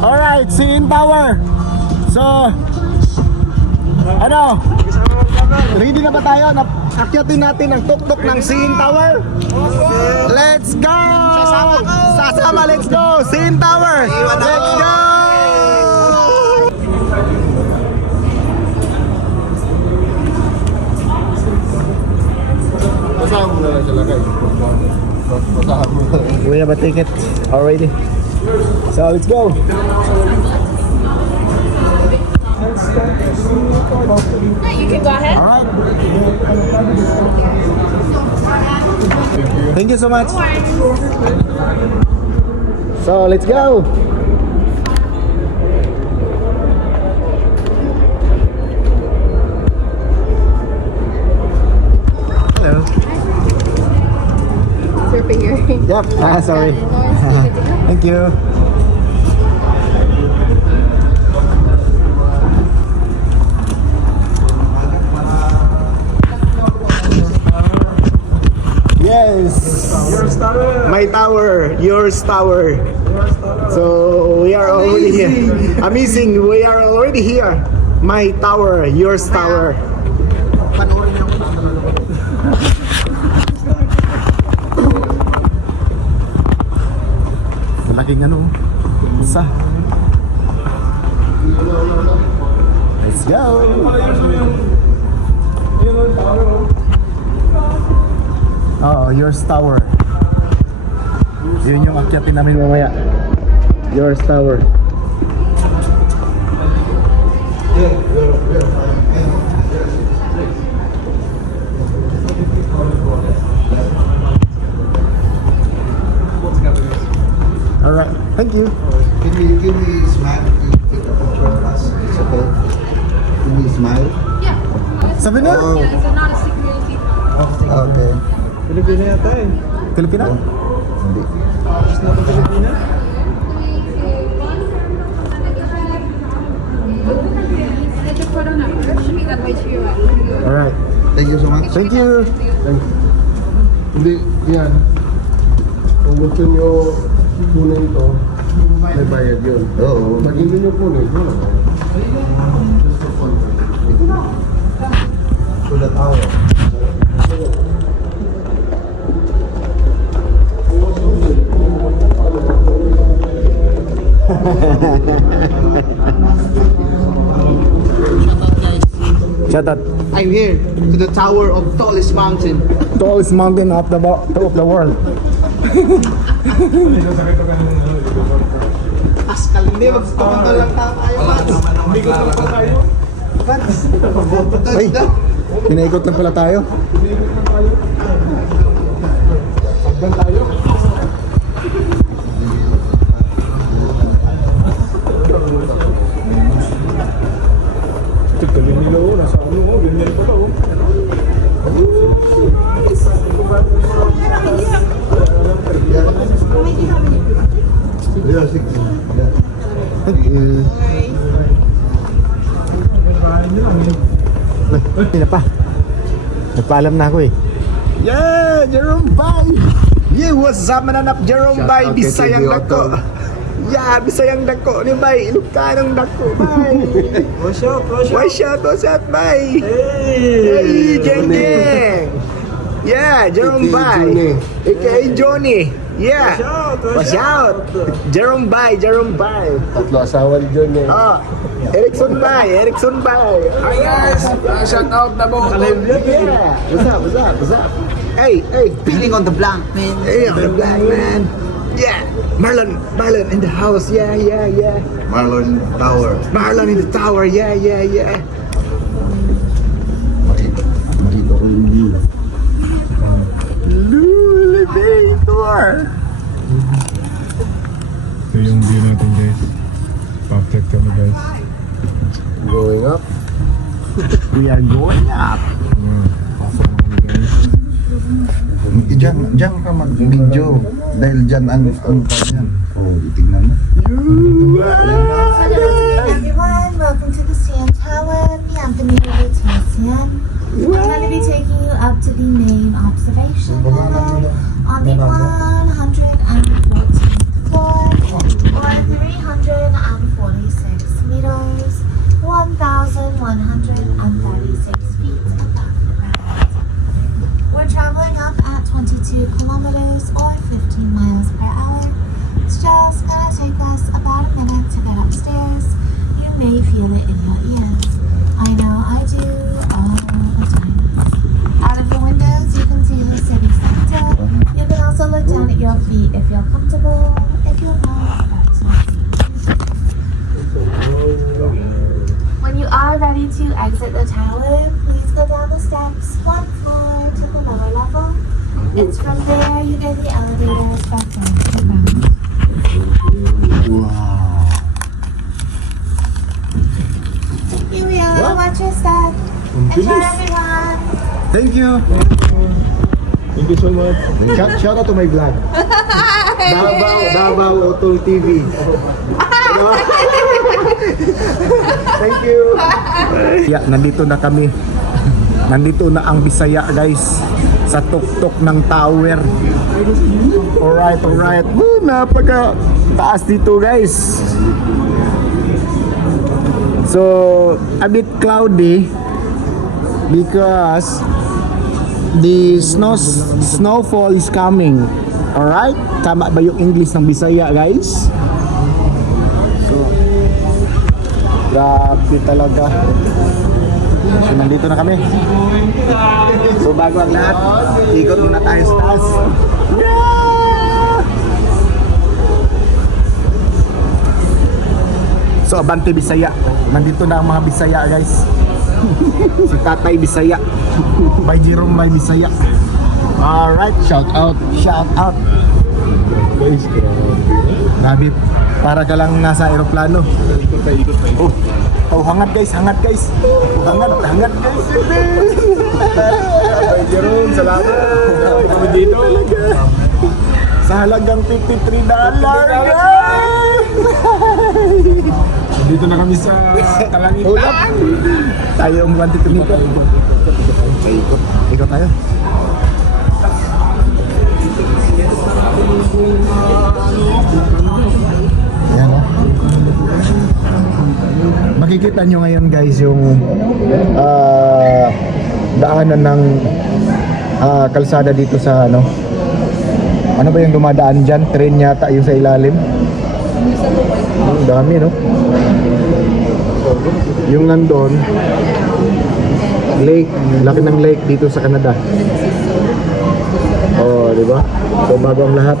Alright, CN Tower. So, ano? Ready na ba tayo? Akyatin natin ang tuktok ng CN Tower? Let's go! Sasama ko! Sasama, let's go! CN Tower! Let's go! Basahan mo na lang sa lagay. Basahan mo na lang. We have a ticket already. So let's go. You can go ahead. Thank you so much. So let's go. Hello. Yep. Ah, sorry. Thank you. Yes. My tower, yours tower. So we are already here. Amazing. We are already here. My tower, yours tower. Isa. Let's go. Oo, yours tower. Yun yung akyatin namin mamaya. Yours tower. Alright, thank you. Can we, can we smile? Can you take a picture of us? It's okay. Can we smile? Yeah. Sabi na? Oh, Yeah, it's not a security. okay. Pilipino yata eh. Hindi. Na Pilipina? Be that way to your right. Alright, Thank you so much. thank you. Hindi, yan. Gusto nyo kunin to, may bayad yun. Oo. Pag hindi nyo kunin, wala bayad. Just for fun. To the tower. Shout out. I'm here to the tower of tallest mountain. Tallest mountain of the of the world. Pascal, hindi magkumanto lang tayo, Mats. Mats. Ay, pinaikot lang pala tayo. Galing nila oh. Nasa ano oh. Ganyan pala oh. Yeah, six. Yeah. Thank you. Hindi na pa. Nagpaalam na ako eh. Yeah, Jerome Bay! Yeah, what's up mananap Jerome Bay? Bisayang dako. Yeah, Bisayang dako ni Bay. Ilukanang dako, Bay. Watch out, watch out. Why shout, what's up, Bay? Hey! Hey, Jeng Jeng! Yeah, Jerome AKA Bay. Johnny. AKA Johnny. Yeah. Watch out, Watch out. Jerome Bay, Jerome Bay. Tatlo asawa ni John eh. Ah, Erickson Bay, Erickson Bay. Hi guys! Uh, shout out na mo! Yeah. What's up, what's up, what's up? Hey, hey, Feeling on the blank, man. hey, I'm the black man. Yeah, Marlon, Marlon in the house. Yeah, yeah, yeah. Marlon Tower. Marlon in the tower. Yeah, yeah, yeah. Makita. Makita ko yung view. Elevator. Ito yung view natin guys. Perfect kami guys. Going up. We are going up. Hmm. Pasok kami guys. Diyan, diyan ka mag-video. Dahil diyan ang ang kanya. Oh, tingnan mo. Hello everyone, welcome to the CN Tower. Bienvenue to CN. I'm going to be taking you up to the main observation level on the one hundred and fourteen floor or 346 meters, 1,136 feet above the ground. We're traveling up at 22 kilometers or 15 miles per hour. It's just gonna take us about a minute to get upstairs. You may feel it There you get the elevators back down to the ground. You will watch your step. Enjoy everyone. Thank you. Thank you so much. Shout, shout out to my vlog. Davao, Davao Otol TV. Thank you. Yeah, nandito na kami. Nandito na ang Bisaya guys sa tuktok ng tower. Alright, alright. Woo, napaka taas dito guys. So, a bit cloudy because the snow snowfall is coming. Alright? Tama ba yung English ng Bisaya, guys? So, grabe talaga. So, nandito na kami. So, bago ang lahat, ikot muna tayo sa taas. Yeah! So, Abante Bisaya. Nandito na ang mga Bisaya, guys. si Tatay Bisaya. By Jerome By Bisaya. Alright, shout out, shout out. Guys, Grabe, para ka lang nasa tayo. Oh, oh hangat guys, hangat guys. Hangat, hangat guys. Bay Jerome, salamat. Kami dito. Sa halagang 53 dollar guys. Dito na kami sa Kalangitan. Tayo ang meet. Ikot, ikot tayo. Yan oh. Makikita nyo ngayon guys yung ah, daanan ng ah, kalsada dito sa ano. Ano ba yung dumadaan dyan? Train yata yung sa ilalim. Ang dami no? Yung nandun, lake, laki ng lake dito sa Canada. Oh, di ba? So bago ang lahat.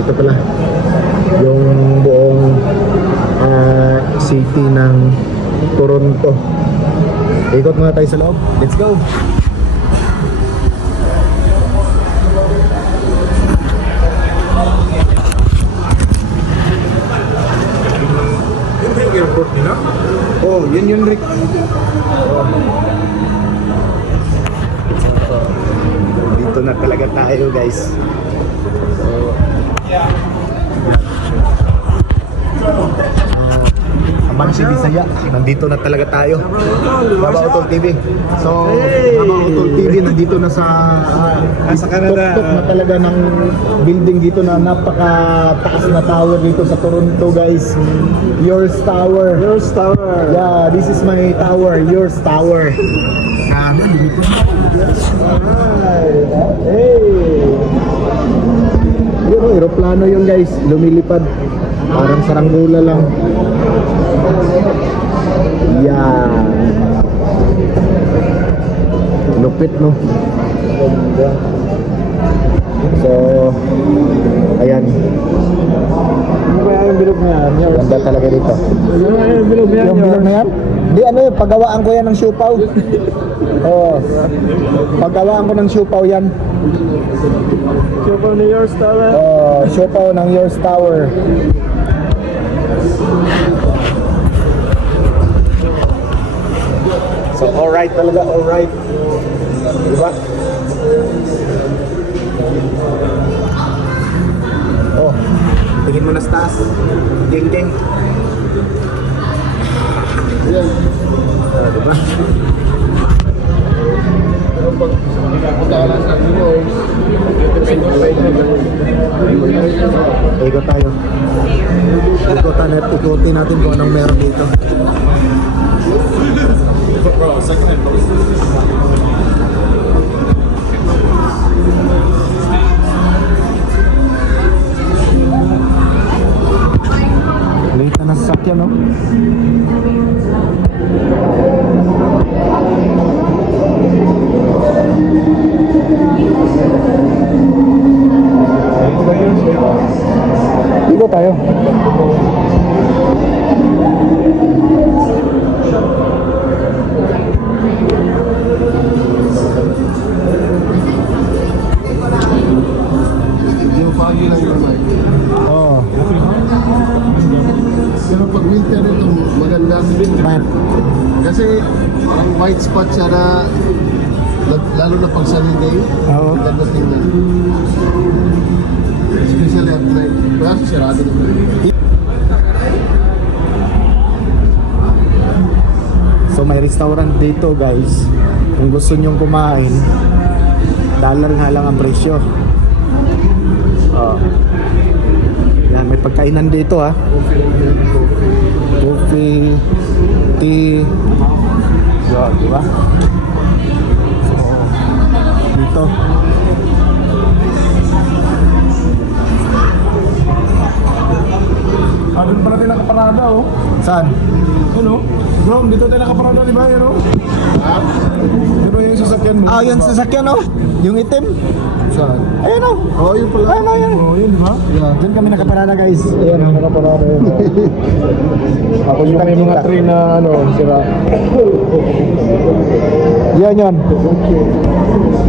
Ito pala yung buong city ng Toronto. Ikot muna tayo sa loob. Let's go! Oh, yun yun Rick. Dito na talaga tayo guys. Abang si Bisaya, nandito na talaga tayo. Baba Utol TV. So, Baba Utol TV nandito na sa uh, sa Canada. na talaga ng building dito na napaka-taas na tower dito sa Toronto guys. Yours Tower. Yours Tower. Yeah, this is my tower. Yours Tower. Grabe, dito. Alright. Hey! Yun, aeroplano yun guys, lumilipad. Parang saranggula lang. Yan. Lupit no. So, ayan. Ano ba yung bilog na yan? Ganda talaga dito. Ano ba yung bilog na yan? Yung bilog na yan? Di ano yun, paggawaan ko yan ng siupaw. Oo. Paggawaan ko ng siupaw yan. Siya ni yours, tala. Oh, siupaw ng Yours Tower. So, alright talaga, alright. Diba? Oh, tingin mo na sa. Ding ding. Yan. Oh, diba? Ikot tayo. Ikotan at ikutin natin kung anong meron dito. Late na nasasakyan no? Dito tayo. Parang white spot siya na lalo na pag sunny day. Oo. Maganda tingnan. Especially at night. Kaya sirado naman. So may restaurant dito guys. Kung gusto nyong kumain, dollar nga lang ang presyo. Oh. Yan, may pagkainan dito ha. Coffee, tea. Yan, di ba? So, dito. Ah, doon pala tayo nakaparada oh. Saan? Ano? Bro, dito tayo nakaparada di ba yun oh? Di ba yung sasakyan mo? Ah, yun sasakyan oh. Yung itim. Saan? Ayun oh. Oo, yun pala. Ayun oh, yun. Oh, yun di ba? Yeah, dyan kami nakaparada guys. Ayan oh. Nakaparada yun. Ako yung may mga train na ano, sira. Yun yun.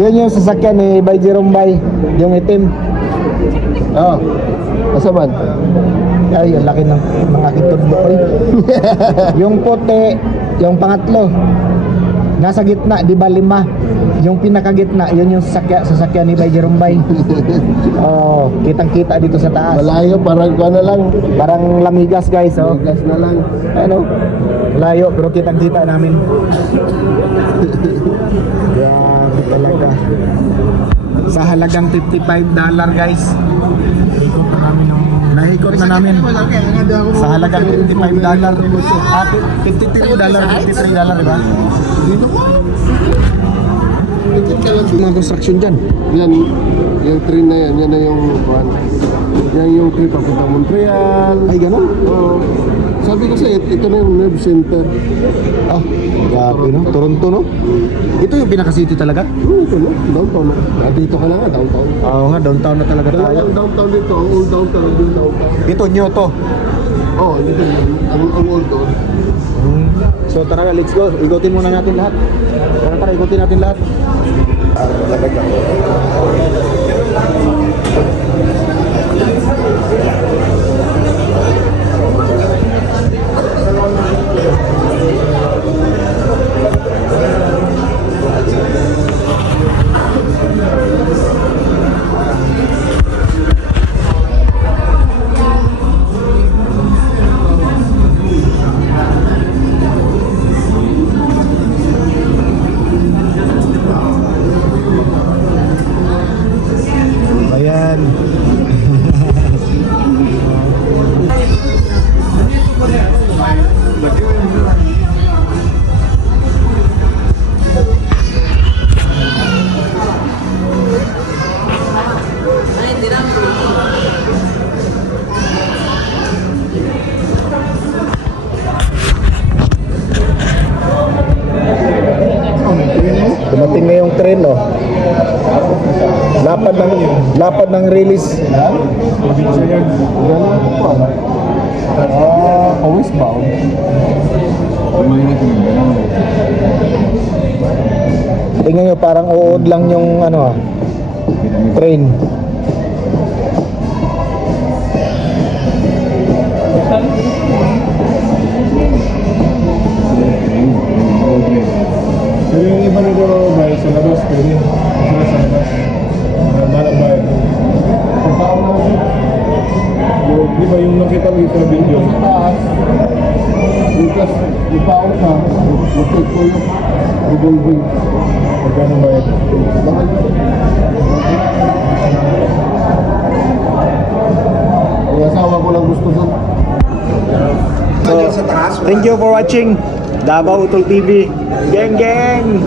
Yun yung sasakyan ni Bay Jerome Bay. Yung itim. Ah, kasaman? Ay, ang laki ng mga tudlo ko. yung puti, yung pangatlo. Nasa gitna, di ba lima? Yung pinakagitna, yun yung sasakyan, sasakyan ni Bay Jerome Bay. Oh, kitang-kita dito sa taas. Malayo, parang ko na lang. Parang lamigas guys, oh. Gas na lang. Ano? Layo, pero kitang-kita namin. Grabe talaga. Sa halagang 55 dollar guys. Ikot na namin ng Nahikot na namin. Sa halagang 55 dollar. Ah, 53 dollar, 53 dollar, di ba? Dito Mga construction dyan. Yan, yung train na yan, yan na yung kuhan. Yan yung train papunta Montreal. Ay, ganun? Oo. Sabi ko sa ito na yung nerve center. Ah, grabe no? Toronto no? Ito yung pinaka-city talaga? Oo, ito na, downtown na. Ah, Dito ka na nga, downtown. Oo nga, downtown na talaga tayo. Dalawang downtown dito, ang old downtown, ang downtown. Ito nyo to. Oo, oh, dito yun, ang, ang old doon. So tara, let's go. Igutin muna natin lahat. Tara, tara, igutin natin lahat. Ayan. Lapad ng release. Ah, always bound. Tingnan nyo, parang uod lang yung ano ah, train. Pero yung iba nito guys, sa labas, pwede. Ba mo ito video? Taas. Bukas, ipaw ka. Bukit ko yung revolving. Magkano bayad? Mahal yun. Ang asawa ko lang gusto doon. So, thank you for watching Davao Utol TV. Geng geng!